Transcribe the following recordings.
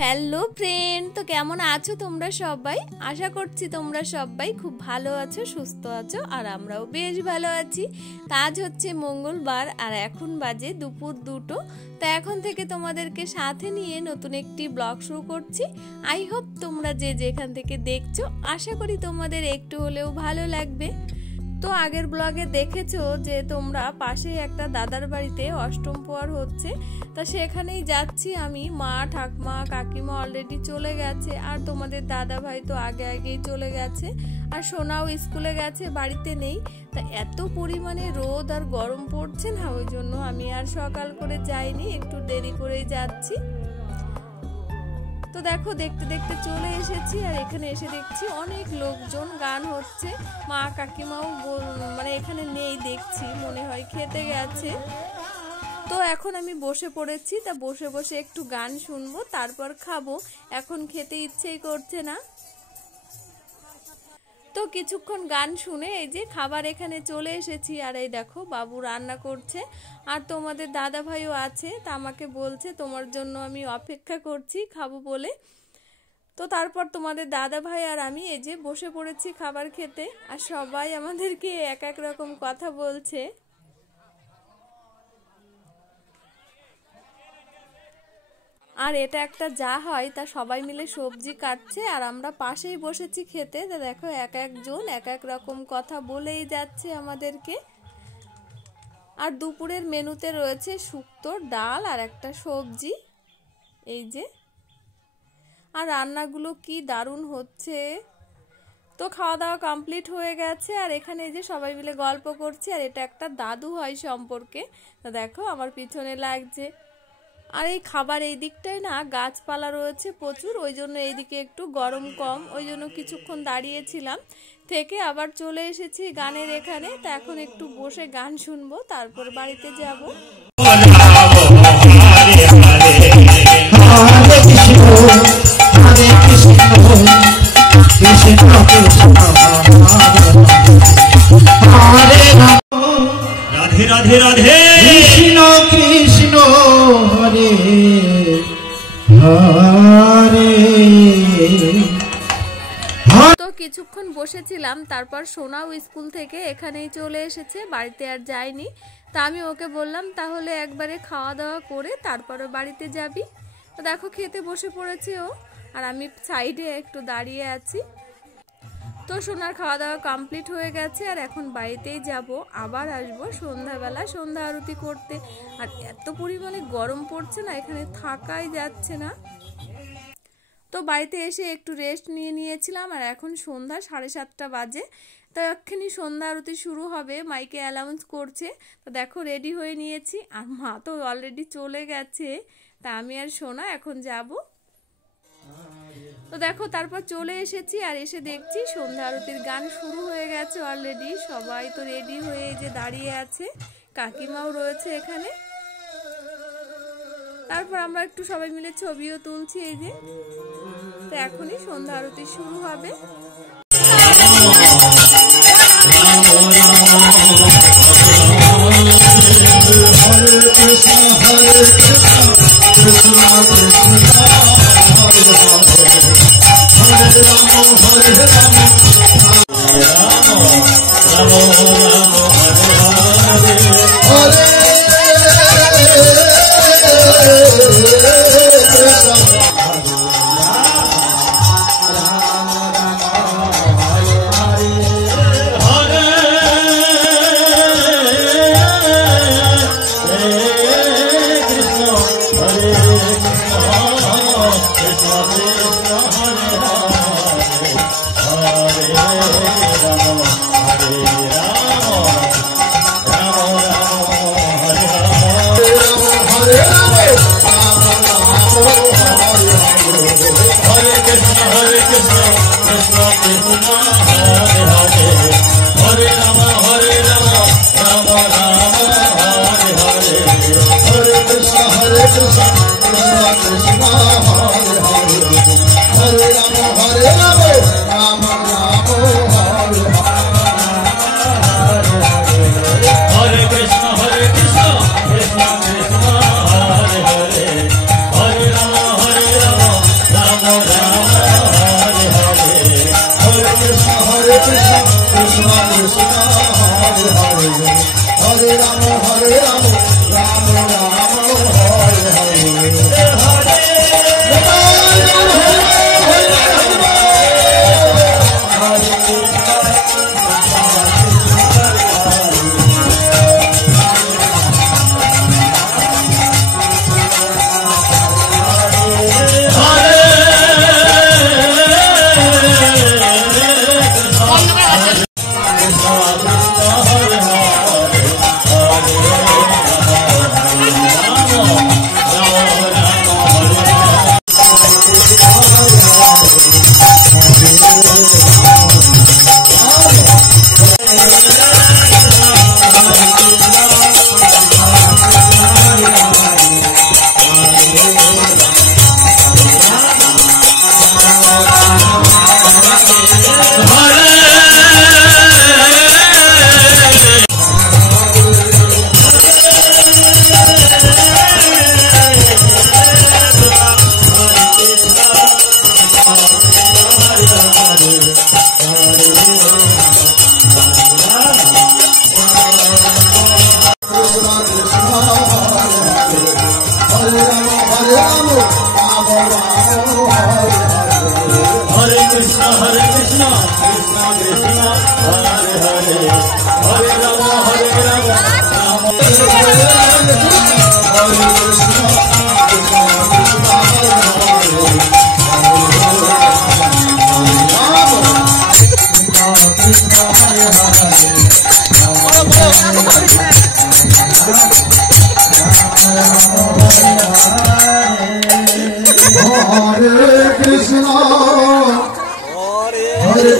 Hello friend, তো কেমন আছো তোমরা সবাই? আশা করছি তোমরা সবাই খুব ভালো আছো, সুস্থ আছো, আর আমরাও বেশ ভালো আছি। তা আজ হচ্ছে মঙ্গলবার আর এখন বাজে দুপুর 2টো। তো এখন থেকে তোমাদেরকে সাথে নিয়ে নতুন একটি ব্লগ শুরু করছি। আই হোপ তোমরা যে যেখান থেকে দেখছো, আশা করি তোমাদের একটু হলেও ভালো লাগবে। তো আগের ব্লগে দেখেছো যে তোমরা পাশে একটা দাদার বাড়িতে অষ্টম প্রহর হচ্ছে, তা সেখানেই যাচ্ছি আমি। মা, ঠাকমা, কাকিমা অলরেডি চলে গেছে, আর তোমাদের দাদা ভাই তো আগে আগেই চলে গেছে, আর সোনাও স্কুলে গেছে, বাড়িতে নেই। তা এত পরিমাণে রোদ আর গরম পড়ছে না, ওই জন্য আমি আর সকাল করে যাইনি, একটু দেরি করেই যাচ্ছি। তো দেখো দেখতে দেখতে চলে এসেছি, আর এখানে এসে দেখছি অনেক লোকজন, গান হচ্ছে। মা কাকিমাও মানে এখানে নেই দেখছি, মনে হয় খেতে গেছে। তো এখন আমি বসে পড়েছি, তা বসে বসে একটু গান শুনবো, তারপর খাবো। এখন খেতে ইচ্ছেই করছে না। তো কিছুক্ষণ গান শুনে এই যে খাবার এখানে চলে এসেছি, আর এই দেখো বাবু রান্না করছে, আর তোমাদের দাদা ভাইও আছে। তা আমাকে বলছে তোমার জন্য আমি অপেক্ষা করছি খাবো বলে। তো তারপর তোমাদের দাদা ভাই আর আমি এই যে বসে পড়েছি খাবার খেতে, আর সবাই আমাদেরকে এক এক রকম কথা বলছে। আর এটা একটা যা হয় তা সবাই মিলে সবজি কাটছে, আর আমরা পাশেই বসেছি খেতে। তা দেখো এক একজন এক এক রকম কথা বলেই যাচ্ছে আমাদেরকে। আর দুপুরের মেনুতে রয়েছে শুক্তো, ডাল আর একটা সবজি, এই যে। আর রান্নাগুলো কি দারুণ হচ্ছে। তো খাওয়া দাওয়া কমপ্লিট হয়ে গেছে, আর এখানে এই যে সবাই মিলে গল্প করছে, আর এটা একটা দাদু হয় সম্পর্কে। তো দেখো আমার পিছনে লাগছে। আর এই খাবার এই দিকটায় না গাছপালা রয়েছে প্রচুর, ওই জন্য এইদিকে একটু গরম কম, ওই জন্য কিছুক্ষণ দাঁড়িয়েছিলাম, থেকে আবার চলে এসেছি গানের এখানে। তা এখন একটু বসে গান শুনবো, তারপর বাড়িতে যাব। রাধে রাধে রাধে কৃষ্ণ কৃষ্ণ হরে হরে। তো কিছুক্ষণ বসেছিলাম, তারপর সোনাও স্কুল থেকে এখানেই চলে এসেছে, বাড়িতে আর যায়নি। তা আমি ওকে বললাম তাহলে একবারে খাওয়া দাওয়া করে তারপরে বাড়িতে যাবি। তো দেখো খেতে বসে পড়েছে ও, আর আমি সাইডে একটু দাঁড়িয়ে আছি। তো সোনার খাওয়া দাওয়া কমপ্লিট হয়ে গেছে, আর এখন বাড়িতেই যাব, আবার আসবো সন্ধ্যাবেলা সন্ধ্যা আরতি করতে। আর এত পরিমাণে গরম পড়ছে না, এখানে থাকাই যাচ্ছে না। তো বাড়িতে এসে একটু রেস্ট নিয়েছিলাম, আর এখন সন্ধ্যা 7:30 বাজে। তো এক্ষুনি সন্ধ্যা আরতি শুরু হবে, মাইকে অ্যানাউন্স করছে। তো দেখো রেডি হয়ে নিয়েছি, আর মা তো অলরেডি চলে গেছে। তা আমি আর সোনা এখন যাব। তো দেখো তারপর চলে এসেছি, আর এসে দেখছি সন্ধ্যা আরতির গান শুরু হয়ে গেছে অলরেডি। সবাই তো রেডি হয়ে যে দাঁড়িয়ে আছে, কাকিমাও রয়েছে এখানে। তারপর আমরা একটু সবাই মিলে ছবিও তুলছি এই যে। তো এখনই সন্ধ্যা আরতি শুরু হবে। Krishna, Hare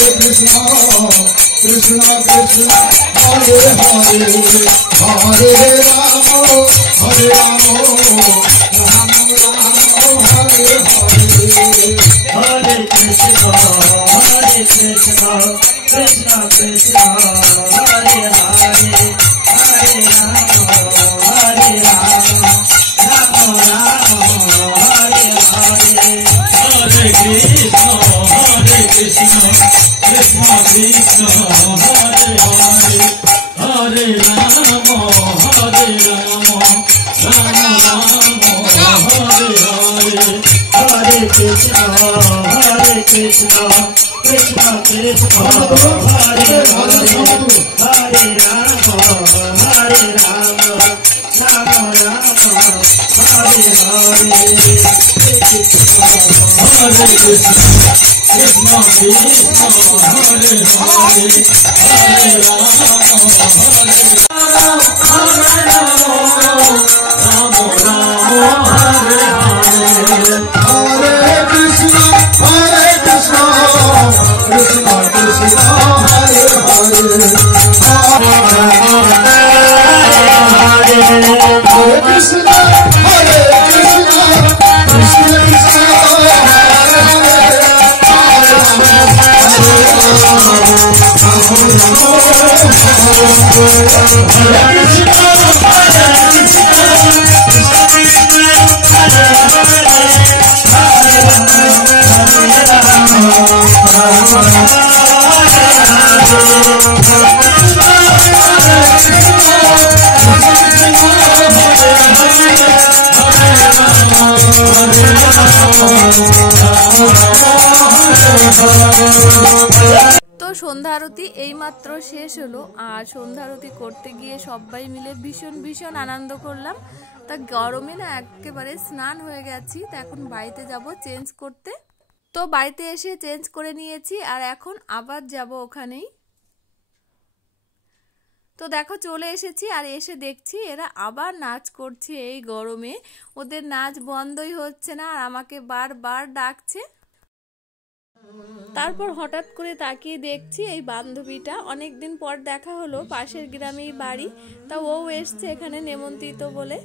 Krishna, Hare Krishna Krishna Hare Hare Hare Rama Hare Rama Rama Rama Hare Hare Hare Krishna Krishna Krishna Hare Hare Hare Rama Hare Rama Rama Rama Hare Hare Hare Krishna Krishna Krishna Hare Hare Hare Rama Hare Rama Rama Rama Hare Hare Hare Krishna Krishna Krishna Hare Hare Hare Rama Hare Rama Rama Rama Hare Hare Hare Krishna Krishna Krishna Hare Hare Hare Rama Hare Rama Rama Rama Hare Hare Hare Krishna Krishna Krishna Hare Hare Hare Krishna তো সন্ধ্যা আরতি এইমাত্র শেষ হলো। আর সন্ধ্যা আরতি করতে গিয়ে সবাই মিলে ভীষণ ভীষণ আনন্দ করলাম। তা গরমে না একেবারে স্নান হয়ে গেছি। তো এখন বাড়িতে যাব চেঞ্জ করতে। তো বাড়িতে এসে চেঞ্জ করে নিয়েছি আর এখন আবার যাব ওখানেই। তো দেখো চলে এসেছি আর এসে দেখছি এরা আবার নাচ করছে এই গরমে। ওদের নাচ বন্ধই হচ্ছে না আর আমাকে বারবার ডাকছে। তারপর হঠাৎ করে তাকিয়ে দেখছি এই বান্ধবীটা, অনেকদিন পর দেখা হলো, পাশের গ্রামেই বাড়ি। তা ও এসছে এখানে নেমন্ত্রিত বলে।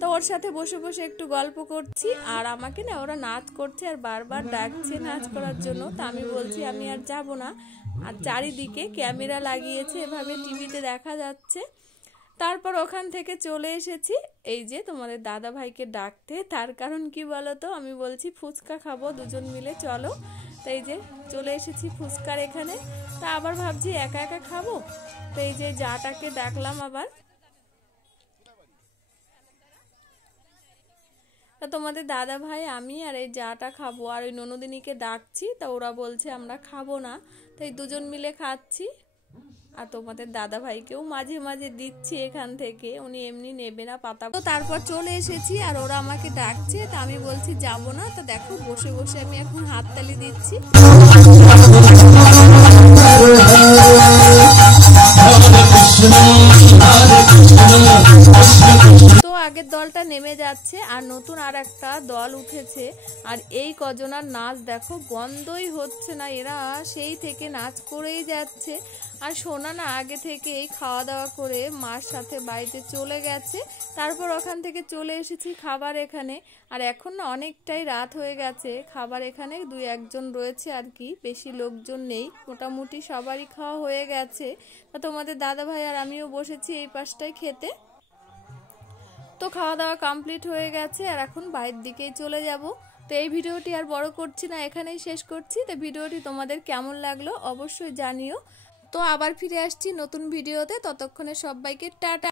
তো ওর সাথে বসে বসে একটু গল্প করছি আর আমাকে না ওরা নাচ করছে আর বারবার ডাকছে নাচ করার জন্য। তা আমি বলছি আমি আর যাব না। আর চারিদিকে ক্যামেরা লাগিয়েছে, এভাবে টিভিতে দেখা যাচ্ছে। তারপর ওখান থেকে চলে এসেছি এই যে তোমাদের দাদা ভাইকে ডাকতে। তার কারণ কি বলো তো, আমি বলছি ফুচকা খাবো দুজন মিলে চলো। তো এই যে চলে এসেছি ফুচকার এখানে। তা আবার ভাবছি একা একা খাবো। তো এই যে জাটাকে ডাকলাম আবার। তা তোমাদের দাদা ভাই আমি আর এই জাটা খাবো আর ওই ননদিনীকে ডাকছি। তা ওরা বলছে আমরা খাবো না। তাই দুজন মিলে খাচ্ছি। আর তোমাদের দাদা ভাইকেও মাঝে মাঝে দিচ্ছি এখান থেকে, উনি এমনি নেবে না পাতা। তো তারপর চলে এসেছি আর ওরা আমাকে ডাকছে। তা আমি বলছি যাবো না। তো দেখো বসে বসে আমি এখন হাততালি দিচ্ছি। তো আগের দলটা নেমে যাচ্ছে আর নতুন আর একটা দল উঠেছে। আর এই কজনার নাচ দেখো বন্ধই হচ্ছে না, এরা সেই থেকে নাচ করেই যাচ্ছে। আর সোনা না আগে থেকেই খাওয়া দাওয়া করে মার সাথে বাড়িতে চলে গেছে। তারপর ওখান থেকে চলে এসেছি খাবার এখানে। আর এখন না অনেকটাই রাত হয়ে গেছে, খাবার এখানে 2-1 জন রয়েছে আর কি, বেশি লোকজন নেই, মোটামুটি সবারই খাওয়া হয়ে গেছে। তা তোমাদের দাদা ভাই আর আমিও বসেছি এই পাশটায় খেতে। তো খাওয়া দাওয়া কমপ্লিট হয়ে গেছে আর এখন বাইরের দিকেই চলে যাব। তো এই ভিডিওটি আর বড় করছি না, এখানেই শেষ করছি। তো ভিডিওটি তোমাদের কেমন লাগলো অবশ্যই জানিও। তো আবার ফিরে আসছি নতুন ভিডিওতে, ততক্ষণে সবাইকে টাটা।